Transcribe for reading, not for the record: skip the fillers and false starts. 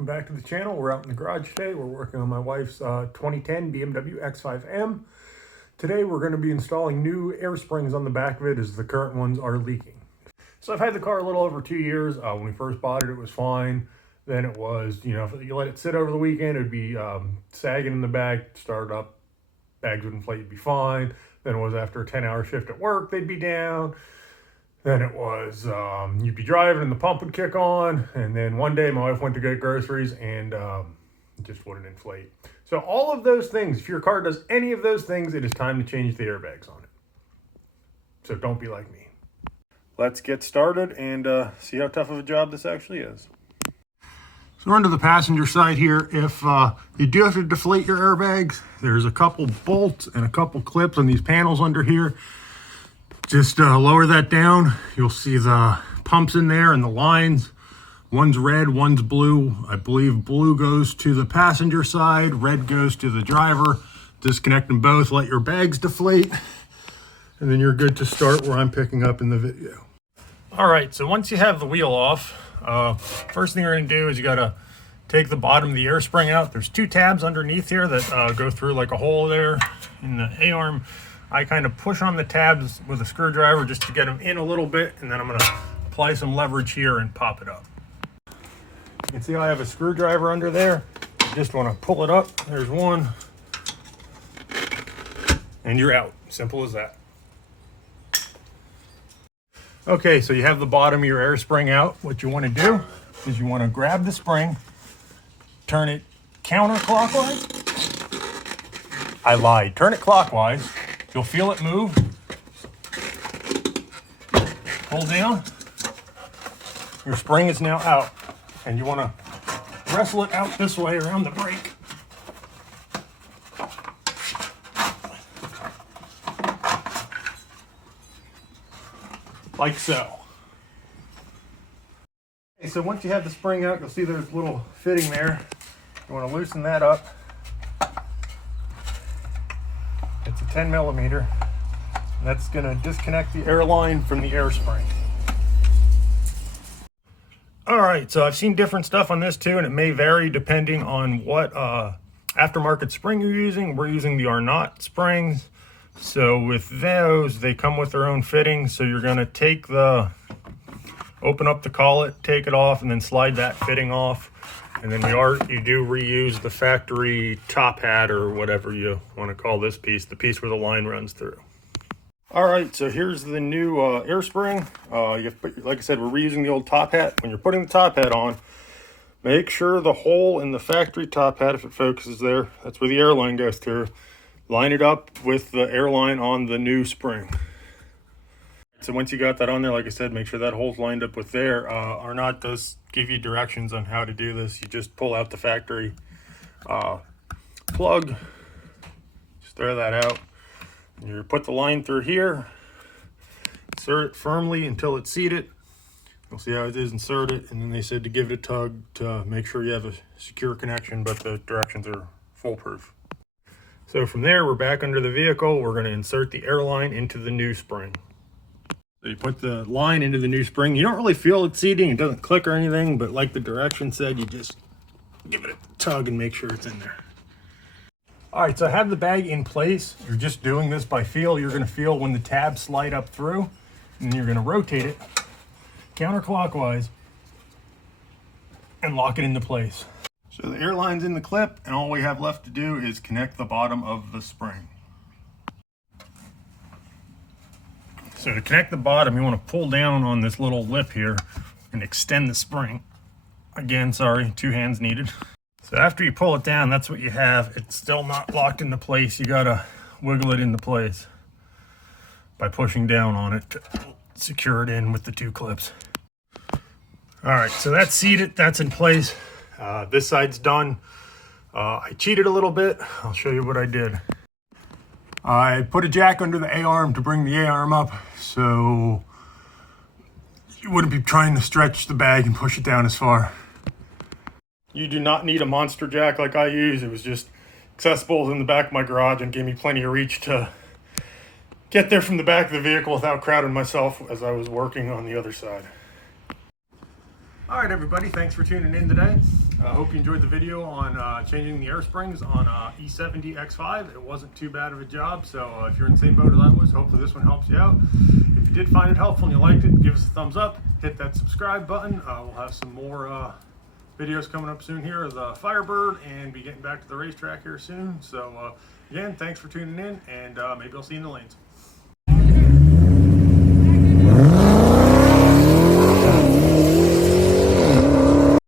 welcome back to the channel. We're out in the garage today. We're working on my wife's 2010 BMW X5M. Today we're going to be installing new air springs on the back of it as the current ones are leaking. So I've had the car a little over 2 years. When we first bought it, it was fine. Then it was, if you let it sit over the weekend, it would be sagging in the back, start up, bags would inflate, you'd be fine. Then it was after a 10-hour shift at work, they'd be down. Then it was, you'd be driving and the pump would kick on. And then one day my wife went to get groceries and it just wouldn't inflate. So all of those things, if your car does any of those things, it is time to change the airbags on it. So don't be like me. Let's get started and see how tough of a job this actually is. So we're into the passenger side here. If you do have to deflate your airbags, there's a couple bolts and a couple clips on these panels under here. Just lower that down. You'll see the pumps in there and the lines. One's red, one's blue. I believe blue goes to the passenger side, red goes to the driver. Disconnect them both, let your bags deflate, and then you're good to start where I'm picking up in the video. All right, so once you have the wheel off, first thing you're gonna do is you gotta take the bottom of the air spring out. There's two tabs underneath here that go through like a hole there in the A-arm. I kind of push on the tabs with a screwdriver just to get them in a little bit, and then I'm gonna apply some leverage here and pop it up. You can see I have a screwdriver under there. You just wanna pull it up. There's one, and you're out. Simple as that. Okay, so you have the bottom of your air spring out. What you wanna do is you wanna grab the spring, turn it counterclockwise. I lied, turn it clockwise. You'll feel it move. Pull down. Your spring is now out. And you want to wrestle it out this way around the brake. Like so. Okay, so once you have the spring out, you'll see there's a little fitting there. You want to loosen that up. It's a 10 millimeter. That's going to disconnect the air line from the air spring. All right, so I've seen different stuff on this too, and it may vary depending on what aftermarket spring you're using. We're using the Arnott springs. So with those, they come with their own fittings. So you're going to open up the collet, take it off, and then slide that fitting off. And then you do reuse the factory top hat or whatever you want to call this piece, the piece where the line runs through. All right, so here's the new air spring. Like I said, we're reusing the old top hat. When you're putting the top hat on, make sure the hole in the factory top hat, if it focuses there, that's where the air line goes through. Line it up with the air line on the new spring. So once you got that on there, like I said, make sure that hole's lined up with there. Arnott does give you directions on how to do this. You just pull out the factory plug, just throw that out. You put the line through here, insert it firmly until it's seated. You'll see how it is, insert it, and then they said to give it a tug to make sure you have a secure connection, but the directions are foolproof. So from there, we're back under the vehicle. We're going to insert the air line into the new spring. So you put the line into the new spring. You don't really feel it seating. It doesn't click or anything, but like the direction said, you just give it a tug and make sure it's in there. All right, so I have the bag in place. You're just doing this by feel. You're going to feel when the tabs slide up through, and then you're going to rotate it counterclockwise and lock it into place. So the air line's in the clip, and all we have left to do is connect the bottom of the spring. So to connect the bottom, you want to pull down on this little lip here and extend the spring. Again, sorry, 2 hands needed. So after you pull it down, that's what you have. It's still not locked into place. You gotta wiggle it into place by pushing down on it to secure it in with the 2 clips. All right, so that's seated, that's in place. This side's done. I cheated a little bit. I'll show you what I did. I put a jack under the A-arm to bring the A-arm up so you wouldn't be trying to stretch the bag and push it down as far. You do not need a monster jack like I use. It was just accessible in the back of my garage and gave me plenty of reach to get there from the back of the vehicle without crowding myself as I was working on the other side. All right, everybody, thanks for tuning in today. I hope you enjoyed the video on changing the air springs on E70 X5. It wasn't too bad of a job, so if you're in the same boat as I was, hopefully this one helps you out. If you did find it helpful and you liked it, give us a thumbs up, hit that subscribe button. We'll have some more videos coming up soon here of the Firebird and be getting back to the racetrack here soon. So again, thanks for tuning in, and maybe I'll see you in the lanes.